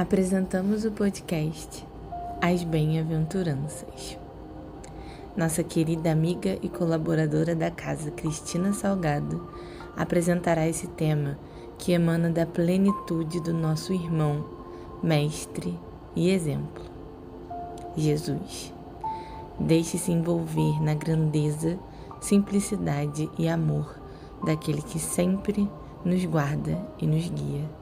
apresentamos o podcast As Bem-aventuranças. Nossa querida amiga e colaboradora da casa, Cristina Salgado, apresentará esse tema que emana da plenitude do nosso irmão, mestre e exemplo, Jesus. Deixe-se envolver na grandeza, simplicidade e amor daquele que sempre nos guarda e nos guia.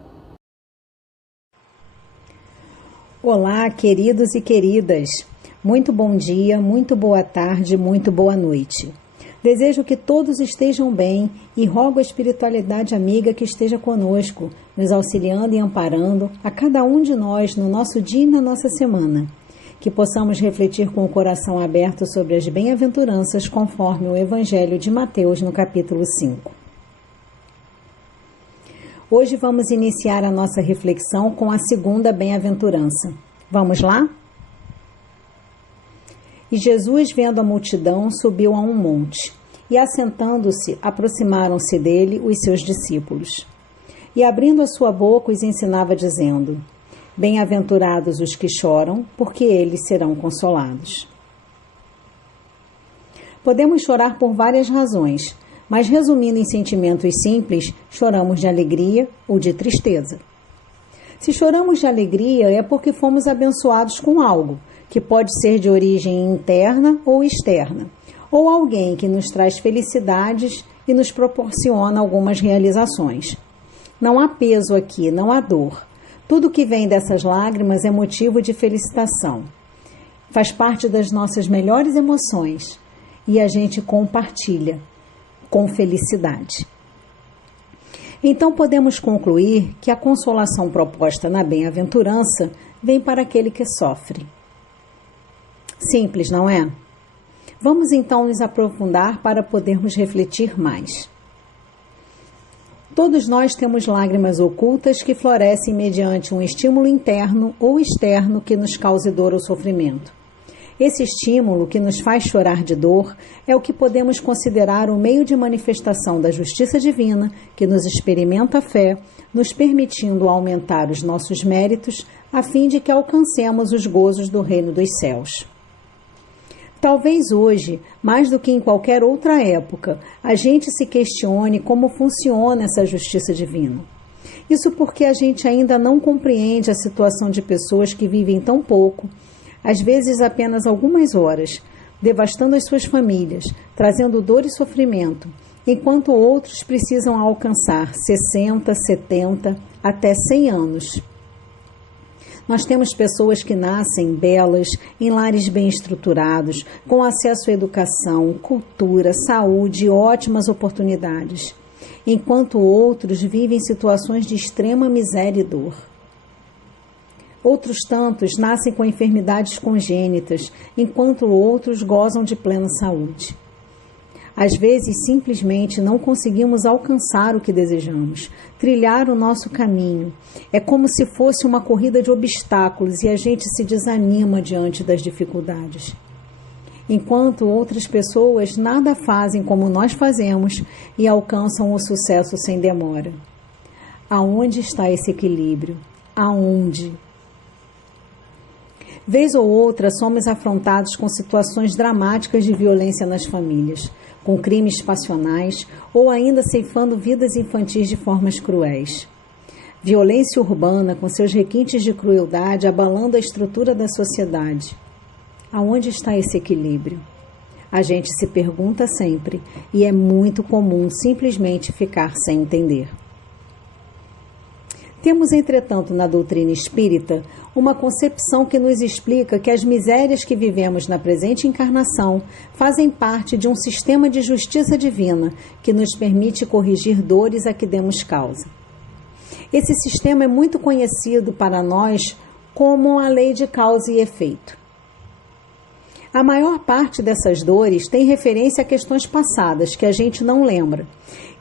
Olá, queridos e queridas. Muito bom dia, muito boa tarde, muito boa noite. Desejo que todos estejam bem e rogo a espiritualidade amiga que esteja conosco, nos auxiliando e amparando a cada um de nós no nosso dia e na nossa semana. Que possamos refletir com o coração aberto sobre as bem-aventuranças conforme o Evangelho de Mateus no capítulo 5. Hoje vamos iniciar a nossa reflexão com a segunda bem-aventurança. Vamos lá? E Jesus, vendo a multidão, subiu a um monte, e assentando-se, aproximaram-se dele os seus discípulos. E abrindo a sua boca, os ensinava, dizendo: Bem-aventurados os que choram, porque eles serão consolados. Podemos chorar por várias razões, mas resumindo em sentimentos simples, choramos de alegria ou de tristeza. Se choramos de alegria é porque fomos abençoados com algo, que pode ser de origem interna ou externa, ou alguém que nos traz felicidades e nos proporciona algumas realizações. Não há peso aqui, não há dor. Tudo que vem dessas lágrimas é motivo de felicitação. Faz parte das nossas melhores emoções e a gente compartilha com felicidade. Então podemos concluir que a consolação proposta na bem-aventurança vem para aquele que sofre. Simples, não é? Vamos então nos aprofundar para podermos refletir mais. Todos nós temos lágrimas ocultas que florescem mediante um estímulo interno ou externo que nos cause dor ou sofrimento. Esse estímulo que nos faz chorar de dor é o que podemos considerar o meio de manifestação da justiça divina que nos experimenta a fé, nos permitindo aumentar os nossos méritos a fim de que alcancemos os gozos do reino dos céus. Talvez hoje, mais do que em qualquer outra época, a gente se questione como funciona essa justiça divina. Isso porque a gente ainda não compreende a situação de pessoas que vivem tão pouco, às vezes apenas algumas horas, devastando as suas famílias, trazendo dor e sofrimento, enquanto outros precisam alcançar 60, 70, até 100 anos. Nós temos pessoas que nascem belas, em lares bem estruturados, com acesso à educação, cultura, saúde e ótimas oportunidades, enquanto outros vivem situações de extrema miséria e dor. Outros tantos nascem com enfermidades congênitas, enquanto outros gozam de plena saúde. Às vezes, simplesmente não conseguimos alcançar o que desejamos, trilhar o nosso caminho. É como se fosse uma corrida de obstáculos e a gente se desanima diante das dificuldades. Enquanto outras pessoas nada fazem como nós fazemos e alcançam o sucesso sem demora. Aonde está esse equilíbrio? Aonde? Vez ou outra, somos afrontados com situações dramáticas de violência nas famílias, com crimes passionais ou ainda ceifando vidas infantis de formas cruéis. Violência urbana, com seus requintes de crueldade, abalando a estrutura da sociedade. Aonde está esse equilíbrio? A gente se pergunta sempre e é muito comum simplesmente ficar sem entender. Temos, entretanto, na doutrina espírita, uma concepção que nos explica que as misérias que vivemos na presente encarnação fazem parte de um sistema de justiça divina que nos permite corrigir dores a que demos causa. Esse sistema é muito conhecido para nós como a lei de causa e efeito. A maior parte dessas dores tem referência a questões passadas que a gente não lembra.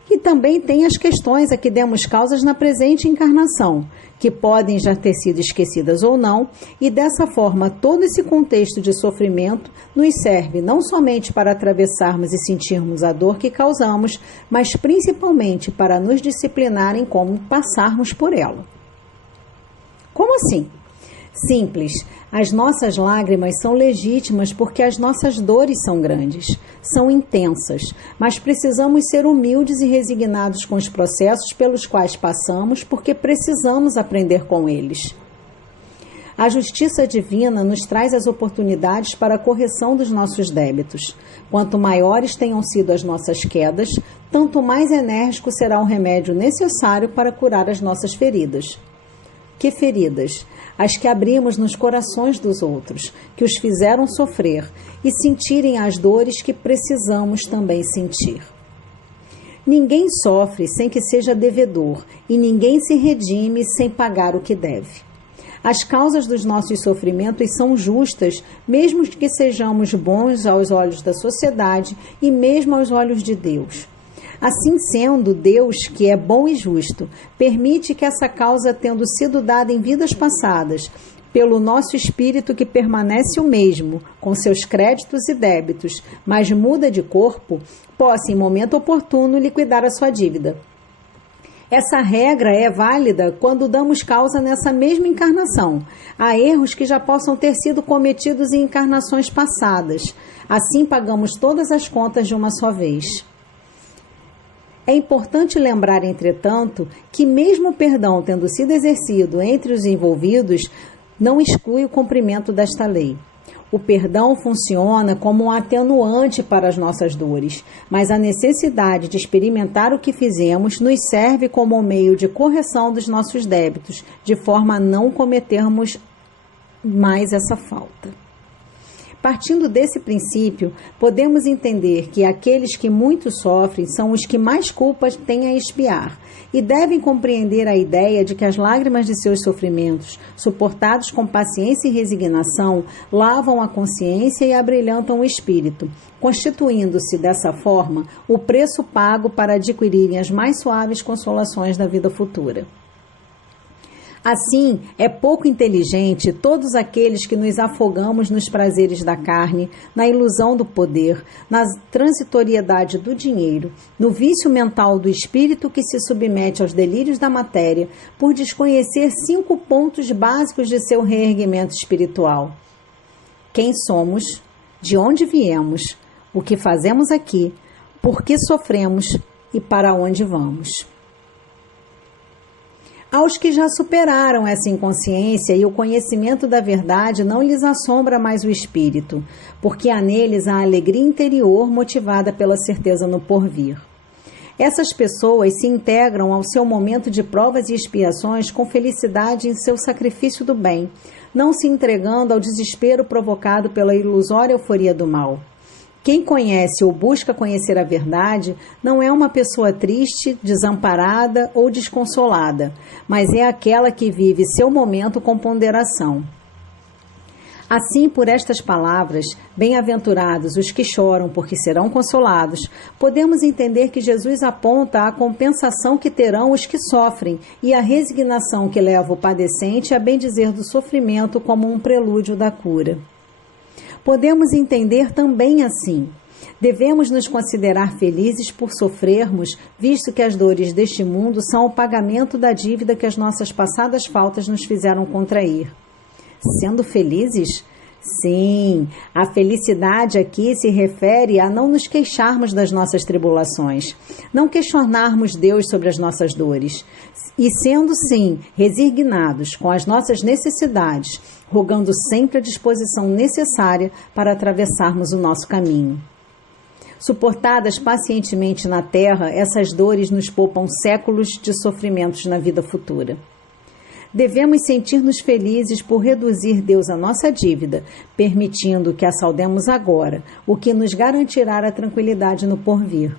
E também tem as questões a que demos causas na presente encarnação, que podem já ter sido esquecidas ou não, e dessa forma todo esse contexto de sofrimento nos serve não somente para atravessarmos e sentirmos a dor que causamos, mas principalmente para nos disciplinar em como passarmos por ela. Como assim? Simples. As nossas lágrimas são legítimas porque as nossas dores são grandes, são intensas, mas precisamos ser humildes e resignados com os processos pelos quais passamos porque precisamos aprender com eles. A justiça divina nos traz as oportunidades para a correção dos nossos débitos. Quanto maiores tenham sido as nossas quedas, tanto mais enérgico será o remédio necessário para curar as nossas feridas. Que feridas? As que abrimos nos corações dos outros, que os fizeram sofrer e sentirem as dores que precisamos também sentir. Ninguém sofre sem que seja devedor e ninguém se redime sem pagar o que deve. As causas dos nossos sofrimentos são justas, mesmo que sejamos bons aos olhos da sociedade e mesmo aos olhos de Deus. Assim sendo, Deus, que é bom e justo, permite que essa causa, tendo sido dada em vidas passadas, pelo nosso espírito que permanece o mesmo, com seus créditos e débitos, mas muda de corpo, possa, em momento oportuno, liquidar a sua dívida. Essa regra é válida quando damos causa nessa mesma encarnação, a erros que já possam ter sido cometidos em encarnações passadas. Assim pagamos todas as contas de uma só vez. É importante lembrar, entretanto, que mesmo o perdão tendo sido exercido entre os envolvidos, não exclui o cumprimento desta lei. O perdão funciona como um atenuante para as nossas dores, mas a necessidade de experimentar o que fizemos nos serve como um meio de correção dos nossos débitos, de forma a não cometermos mais essa falta. Partindo desse princípio, podemos entender que aqueles que muito sofrem são os que mais culpas têm a expiar e devem compreender a ideia de que as lágrimas de seus sofrimentos, suportados com paciência e resignação, lavam a consciência e abrilhantam o espírito, constituindo-se, dessa forma, o preço pago para adquirirem as mais suaves consolações da vida futura. Assim, é pouco inteligente todos aqueles que nos afogamos nos prazeres da carne, na ilusão do poder, na transitoriedade do dinheiro, no vício mental do espírito que se submete aos delírios da matéria, por desconhecer 5 pontos básicos de seu reerguimento espiritual. Quem somos, de onde viemos, o que fazemos aqui, por que sofremos e para onde vamos. Aos que já superaram essa inconsciência e o conhecimento da verdade não lhes assombra mais o espírito, porque há neles a alegria interior motivada pela certeza no porvir. Essas pessoas se integram ao seu momento de provas e expiações com felicidade em seu sacrifício do bem, não se entregando ao desespero provocado pela ilusória euforia do mal. Quem conhece ou busca conhecer a verdade não é uma pessoa triste, desamparada ou desconsolada, mas é aquela que vive seu momento com ponderação. Assim, por estas palavras, bem-aventurados os que choram, porque serão consolados, podemos entender que Jesus aponta a compensação que terão os que sofrem e a resignação que leva o padecente a bendizer do sofrimento como um prelúdio da cura. Podemos entender também assim: devemos nos considerar felizes por sofrermos, visto que as dores deste mundo são o pagamento da dívida que as nossas passadas faltas nos fizeram contrair. Sendo felizes? Sim, a felicidade aqui se refere a não nos queixarmos das nossas tribulações, não questionarmos Deus sobre as nossas dores, e sendo sim resignados com as nossas necessidades, rogando sempre a disposição necessária para atravessarmos o nosso caminho. Suportadas pacientemente na terra, essas dores nos poupam séculos de sofrimentos na vida futura. Devemos sentir-nos felizes por reduzir Deus à nossa dívida, permitindo que a saldemos agora, o que nos garantirá a tranquilidade no porvir.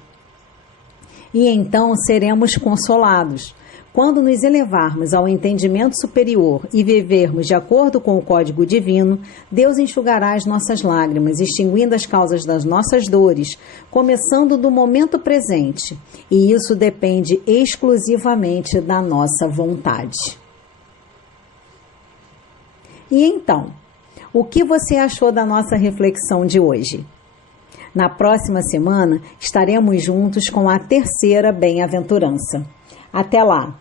E então seremos consolados. Quando nos elevarmos ao entendimento superior e vivermos de acordo com o código divino, Deus enxugará as nossas lágrimas, extinguindo as causas das nossas dores, começando do momento presente. E isso depende exclusivamente da nossa vontade. E então, o que você achou da nossa reflexão de hoje? Na próxima semana, estaremos juntos com a terceira bem-aventurança. Até lá!